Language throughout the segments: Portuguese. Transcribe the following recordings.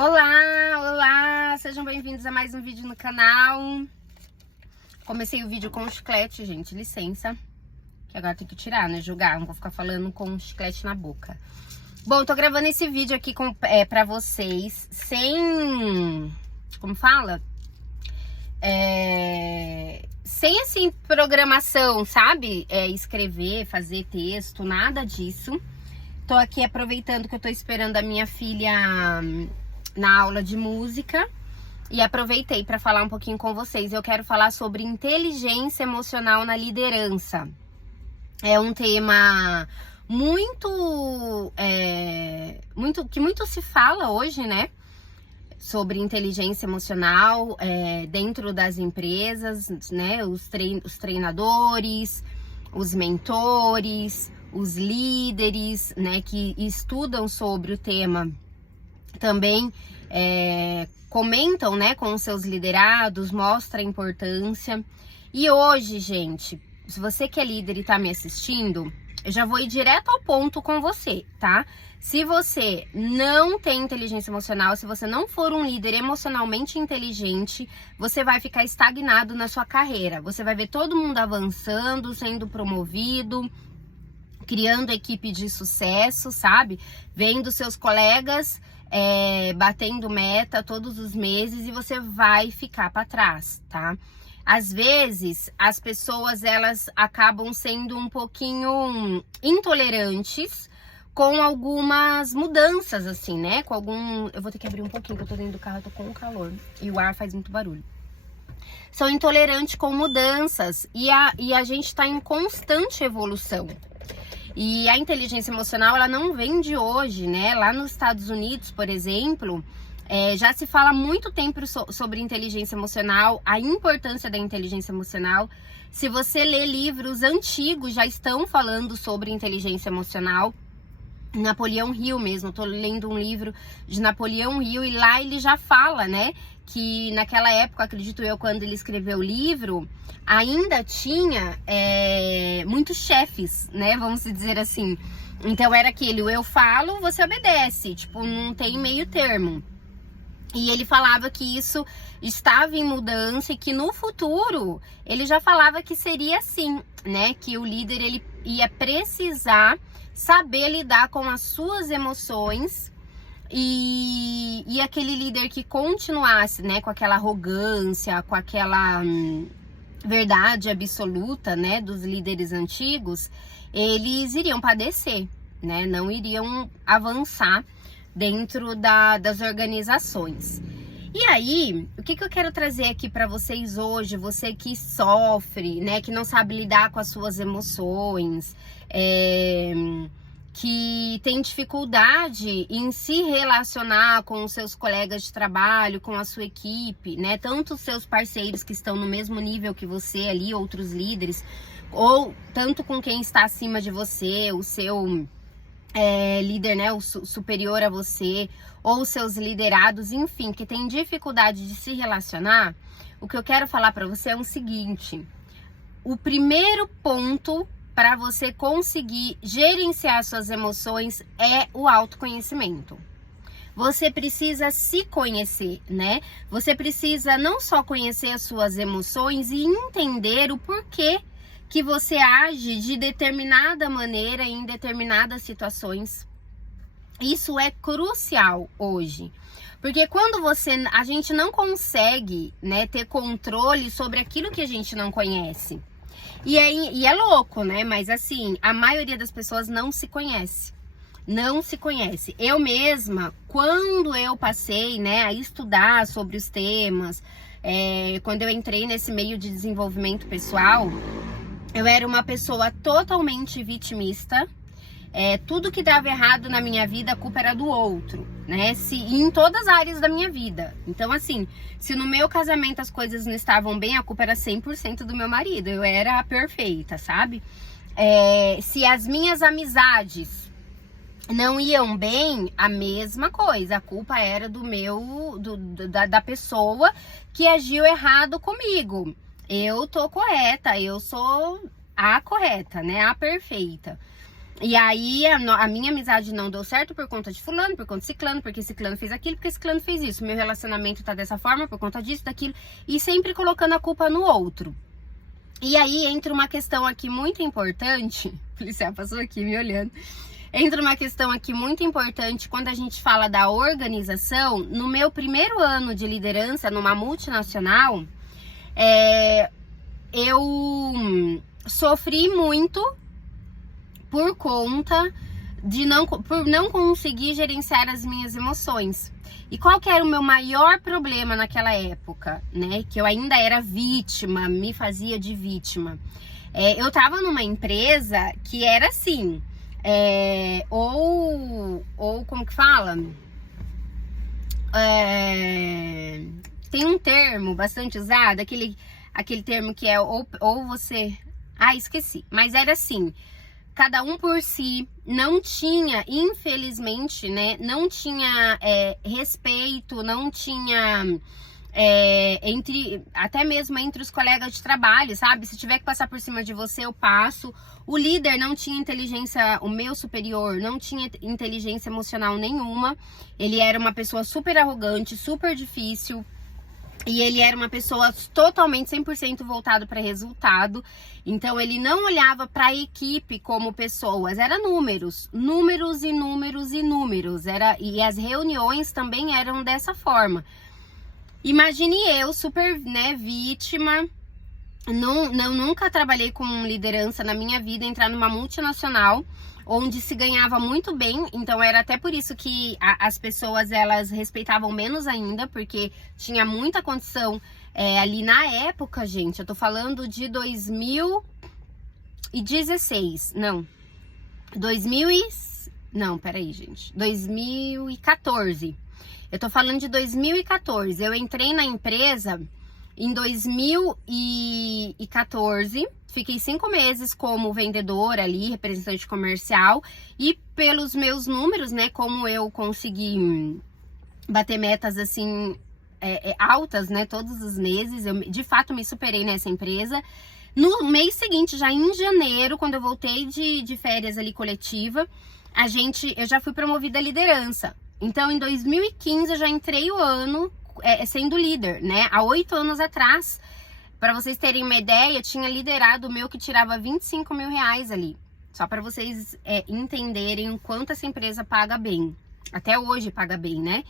Olá, olá! Sejam bem-vindos a mais um vídeo no canal. Comecei o vídeo com um chiclete, gente, licença. Que agora tem que tirar, né? Jogar, não vou ficar falando com um chiclete na boca. Bom, tô gravando esse vídeo aqui pra vocês sem... Como fala? Sem, assim, programação, sabe? Escrever, fazer texto, nada disso. Tô aqui aproveitando que eu tô esperando a minha filha na aula de música e aproveitei para falar um pouquinho com vocês. Eu quero falar sobre inteligência emocional na liderança. É um tema que muito se fala hoje, né? Sobre inteligência emocional dentro das empresas, né? Os treinadores, os mentores, os líderes, né? Que estudam sobre o tema também comentam, né, com os seus liderados, mostra a importância. E hoje, gente, se você que é líder e tá me assistindo, eu já vou ir direto ao ponto com você, tá? Se você não tem inteligência emocional, se você não for um líder emocionalmente inteligente, você vai ficar estagnado na sua carreira. Você vai ver todo mundo avançando, sendo promovido, criando equipe de sucesso, sabe? Vendo seus colegas batendo meta todos os meses e você vai ficar para trás, tá? Às vezes, as pessoas, elas acabam sendo um pouquinho intolerantes com algumas mudanças, assim, né? Eu vou ter que abrir um pouquinho, porque eu tô dentro do carro, eu tô com calor e o ar faz muito barulho. São intolerantes com mudanças e a gente tá em constante evolução. E a inteligência emocional, ela não vem de hoje, né? Lá nos Estados Unidos, por exemplo, já se fala há muito tempo sobre inteligência emocional, a importância da inteligência emocional. Se você ler livros antigos, já estão falando sobre inteligência emocional. Napoleão Hill mesmo, tô lendo um livro de Napoleão Hill e lá ele já fala, né, que naquela época, acredito eu, quando ele escreveu o livro, ainda tinha muitos chefes, né, vamos dizer assim. Então era aquele, eu falo, você obedece, tipo, não tem meio termo. E ele falava que isso estava em mudança e que no futuro ele já falava que seria assim, né, que o líder ele ia precisar saber lidar com as suas emoções e aquele líder que continuasse, né, com aquela arrogância, com aquela verdade absoluta, né, dos líderes antigos, eles iriam padecer, né, não iriam avançar dentro das organizações. E aí, o que eu quero trazer aqui para vocês hoje, você que sofre, né, que não sabe lidar com as suas emoções, que tem dificuldade em se relacionar com os seus colegas de trabalho, com a sua equipe, né, tanto os seus parceiros que estão no mesmo nível que você ali, outros líderes, ou tanto com quem está acima de você, o seu líder, né, o superior a você, ou os seus liderados, enfim, que tem dificuldade de se relacionar. O que eu quero falar para você é o seguinte: o primeiro ponto para você conseguir gerenciar suas emoções é o autoconhecimento. Você precisa se conhecer, né? Você precisa não só conhecer as suas emoções e entender o porquê que você age de determinada maneira em determinadas situações. Isso é crucial hoje, porque quando a gente não consegue, né, ter controle sobre aquilo que a gente não conhece. E é louco, né? Mas assim, a maioria das pessoas não se conhece. Não se conhece. Eu mesma, quando eu passei, né, a estudar sobre os temas, quando eu entrei nesse meio de desenvolvimento pessoal, eu era uma pessoa totalmente vitimista. Tudo que dava errado na minha vida, a culpa era do outro, né? Em todas as áreas da minha vida. Então, assim, se no meu casamento as coisas não estavam bem, a culpa era 100% do meu marido. Eu era a perfeita, sabe? Se as minhas amizades não iam bem, a mesma coisa. A culpa era da pessoa que agiu errado comigo. Eu tô correta, eu sou a correta, né? A perfeita. E aí a minha amizade não deu certo por conta de fulano, por conta de ciclano, porque ciclano fez aquilo, porque ciclano fez isso. Meu relacionamento tá dessa forma por conta disso, daquilo. E sempre colocando a culpa no outro. E aí entra uma questão aqui muito importante. O policial passou aqui me olhando. Entra uma questão aqui muito importante quando a gente fala da organização. No meu primeiro ano de liderança numa multinacional, eu sofri muito por conta de por não conseguir gerenciar as minhas emoções. E qual que era o meu maior problema naquela época, né? Que eu ainda era vítima, me fazia de vítima. Eu tava numa empresa que era assim, ou como que fala? Tem um termo bastante usado, aquele termo que é ou você... Ah, esqueci. Mas era assim, cada um por si, não tinha, infelizmente, né, não tinha respeito, não tinha, até mesmo entre os colegas de trabalho, sabe? Se tiver que passar por cima de você, eu passo. O líder não tinha inteligência, o meu superior não tinha inteligência emocional nenhuma. Ele era uma pessoa super arrogante, super difícil. E ele era uma pessoa totalmente 100% voltado para resultado. Então ele não olhava para a equipe como pessoas, era números, números e números e números. E as reuniões também eram dessa forma. Imagine eu, super, né, vítima. Nunca trabalhei com liderança na minha vida, entrar numa multinacional onde se ganhava muito bem, então era até por isso que as pessoas, elas respeitavam menos ainda, porque tinha muita condição ali na época, gente. Eu tô falando de 2016, peraí, gente, 2014. Eu tô falando de 2014, eu entrei na empresa em 2014, fiquei 5 meses como vendedora ali, representante comercial, e pelos meus números, né, como eu consegui bater metas assim altas, né, todos os meses, eu de fato me superei nessa empresa. No mês seguinte, já em janeiro, quando eu voltei de férias ali coletiva, eu já fui promovida à liderança. Então, em 2015, eu já entrei o ano sendo líder, né? Há 8 anos atrás, para vocês terem uma ideia, tinha liderado o meu que tirava 25 mil reais ali. Só para vocês entenderem o quanto essa empresa paga bem. Até hoje paga bem, né?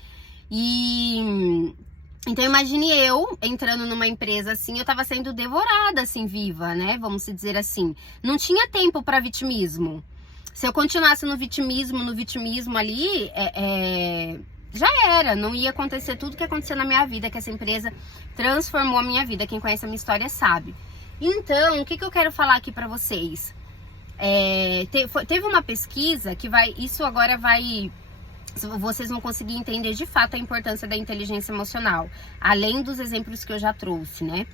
Então imagine eu entrando numa empresa assim, eu tava sendo devorada assim, viva, né? Vamos dizer assim. Não tinha tempo para vitimismo. Se eu continuasse no vitimismo ali, já era, não ia acontecer tudo que aconteceu na minha vida, que essa empresa transformou a minha vida. Quem conhece a minha história sabe. Então, o que eu quero falar aqui pra vocês? Teve uma pesquisa que vocês vão conseguir entender de fato a importância da inteligência emocional, além dos exemplos que eu já trouxe, né?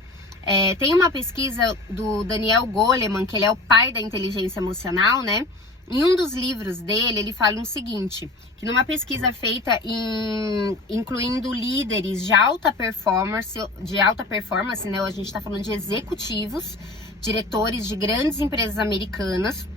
Tem uma pesquisa do Daniel Goleman, que ele é o pai da inteligência emocional, né? Em um dos livros dele, ele fala o seguinte, que numa pesquisa feita incluindo líderes de alta performance, né? A gente está falando de executivos, diretores de grandes empresas americanas,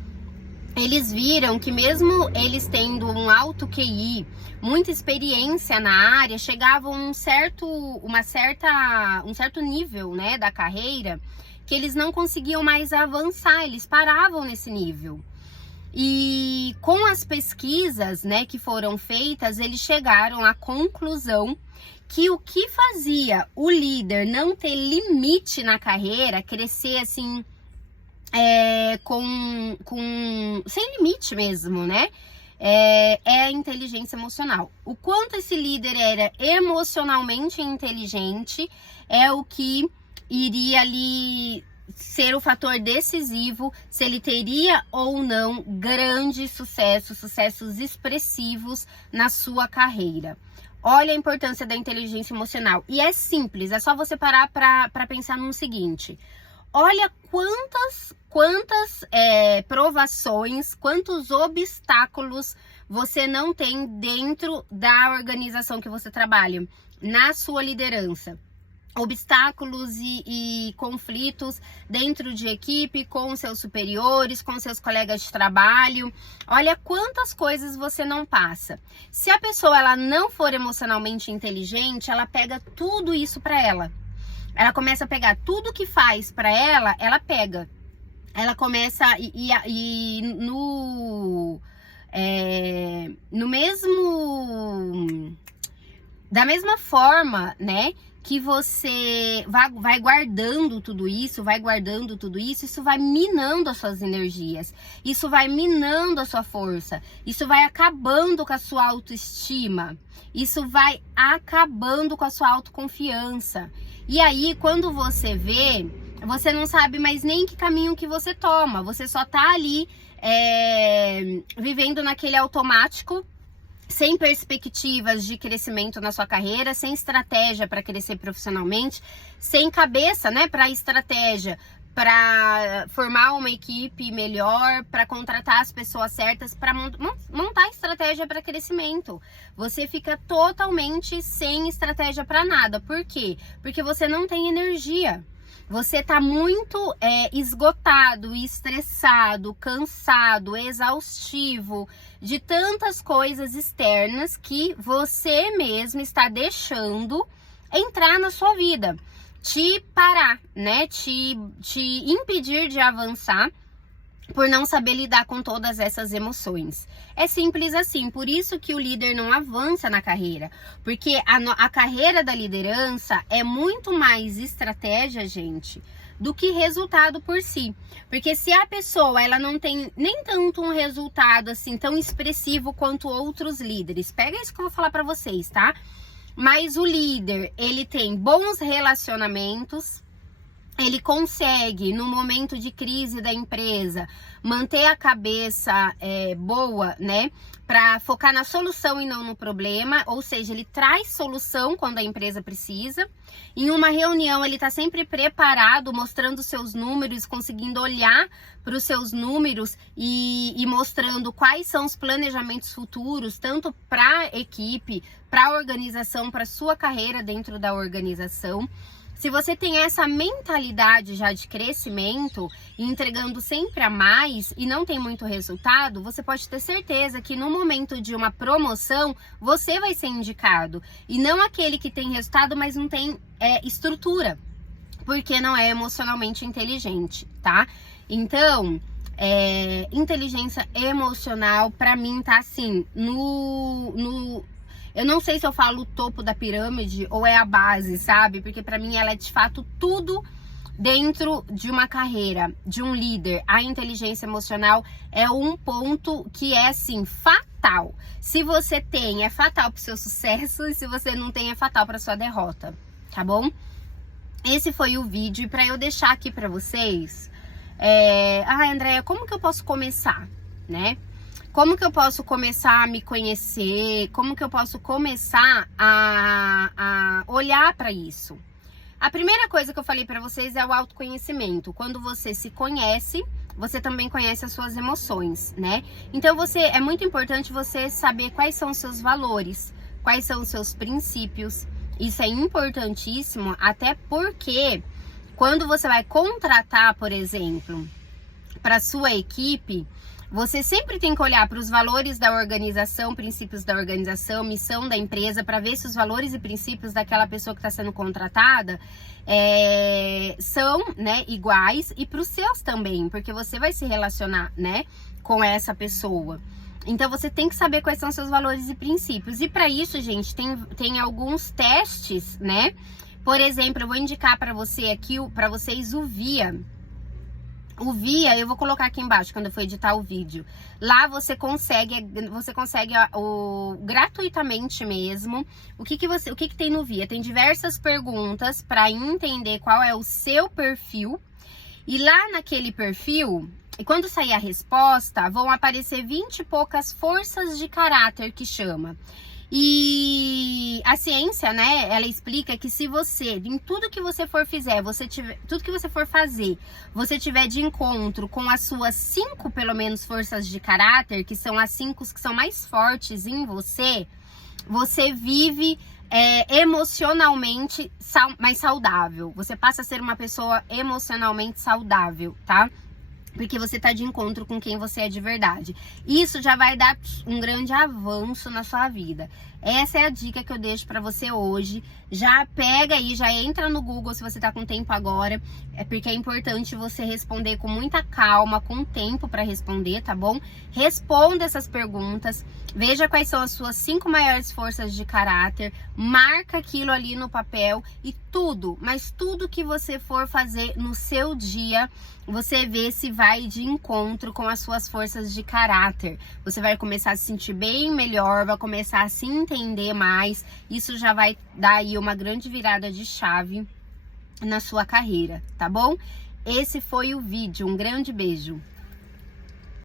eles viram que mesmo eles tendo um alto QI, muita experiência na área, chegavam a um certo nível, né, da carreira, que eles não conseguiam mais avançar, eles paravam nesse nível. E com as pesquisas, né, que foram feitas, eles chegaram à conclusão que o que fazia o líder não ter limite na carreira, crescer assim, sem limite mesmo, né? É a inteligência emocional. O quanto esse líder era emocionalmente inteligente é o que iria ali ser o fator decisivo se ele teria ou não grande sucesso, sucessos expressivos na sua carreira. Olha a importância da inteligência emocional. E é simples, é só você parar para pensar no seguinte. Olha quantas provações, quantos obstáculos você não tem dentro da organização que você trabalha, na sua liderança. obstáculos e conflitos dentro de equipe, com seus superiores, com seus colegas de trabalho. Olha quantas coisas você não passa. Se a pessoa ela não for emocionalmente inteligente, ela pega tudo isso para ela. Ela começa a pegar tudo que faz para ela, ela pega. Ela começa da mesma forma, né, que você vai guardando tudo isso, isso vai minando as suas energias, isso vai minando a sua força, isso vai acabando com a sua autoestima, isso vai acabando com a sua autoconfiança. E aí, quando você vê, você não sabe mais nem que caminho que você toma, você só tá ali vivendo naquele automático, sem perspectivas de crescimento na sua carreira, sem estratégia para crescer profissionalmente, sem cabeça, né, para estratégia, para formar uma equipe melhor, para contratar as pessoas certas, para montar estratégia para crescimento. Você fica totalmente sem estratégia para nada. Por quê? Porque você não tem energia. Você tá muito esgotado, estressado, cansado, exaustivo de tantas coisas externas que você mesmo está deixando entrar na sua vida, te parar, né? Te impedir de avançar por não saber lidar com todas essas emoções. É simples assim, por isso que o líder não avança na carreira, porque a carreira da liderança é muito mais estratégia, gente, do que resultado por si. Porque se a pessoa ela não tem nem tanto um resultado assim tão expressivo quanto outros líderes, pega isso que eu vou falar para vocês, tá? Mas o líder, ele tem bons relacionamentos, ele consegue, no momento de crise da empresa, manter a cabeça boa, né? Para focar na solução e não no problema. Ou seja, ele traz solução quando a empresa precisa. Em uma reunião, ele está sempre preparado, mostrando seus números, conseguindo olhar para os seus números e mostrando quais são os planejamentos futuros, tanto para a equipe, para a organização, para a sua carreira dentro da organização. Se você tem essa mentalidade já de crescimento, entregando sempre a mais e não tem muito resultado, você pode ter certeza que no momento de uma promoção, você vai ser indicado. E não aquele que tem resultado, mas não tem estrutura, porque não é emocionalmente inteligente, tá? Então, inteligência emocional, pra mim, tá assim, eu não sei se eu falo o topo da pirâmide ou é a base, sabe? Porque pra mim ela é de fato tudo dentro de uma carreira, de um líder. A inteligência emocional é um ponto que é assim, fatal. Se você tem, é fatal pro seu sucesso, e se você não tem, é fatal pra sua derrota, tá bom? Esse foi o vídeo, e pra eu deixar aqui pra vocês, Andréia, como que eu posso começar, né? Como que eu posso começar a me conhecer? Como que eu posso começar a olhar para isso? A primeira coisa que eu falei para vocês é o autoconhecimento. Quando você se conhece, você também conhece as suas emoções, né? Então é muito importante você saber quais são os seus valores, quais são os seus princípios. Isso é importantíssimo, até porque quando você vai contratar, por exemplo, para sua equipe, você sempre tem que olhar para os valores da organização, princípios da organização, missão da empresa, para ver se os valores e princípios daquela pessoa que está sendo contratada são, né, iguais, e para os seus também, porque você vai se relacionar, né, com essa pessoa. Então você tem que saber quais são seus valores e princípios. E para isso, gente, tem alguns testes, né? Por exemplo, eu vou indicar para vocês o VIA. O VIA, eu vou colocar aqui embaixo quando eu for editar o vídeo. Lá você consegue gratuitamente mesmo. O que tem no VIA? Tem diversas perguntas para entender qual é o seu perfil. E lá naquele perfil, e quando sair a resposta, vão aparecer 20 e poucas forças de caráter que chama. E a ciência, né, ela explica que se você, em tudo que você for fazer, você tiver de encontro com as suas 5, pelo menos, forças de caráter, que são as 5 que são mais fortes em você, você vive emocionalmente mais saudável. Você passa a ser uma pessoa emocionalmente saudável, tá? Porque você tá de encontro com quem você é de verdade. Isso já vai dar um grande avanço na sua vida. Essa é a dica que eu deixo pra você hoje. Já pega aí, já entra no Google se você tá com tempo agora. É porque é importante você responder com muita calma, com tempo pra responder, tá bom? Responda essas perguntas. Veja quais são as suas 5 maiores forças de caráter. Marca aquilo ali no papel e tudo, mas tudo que você for fazer no seu dia, você vê se vai de encontro com as suas forças de caráter. Você vai começar a se sentir bem melhor, vai começar a se entender mais. Isso já vai dar aí uma grande virada de chave na sua carreira, tá bom? Esse foi o vídeo. Um grande beijo.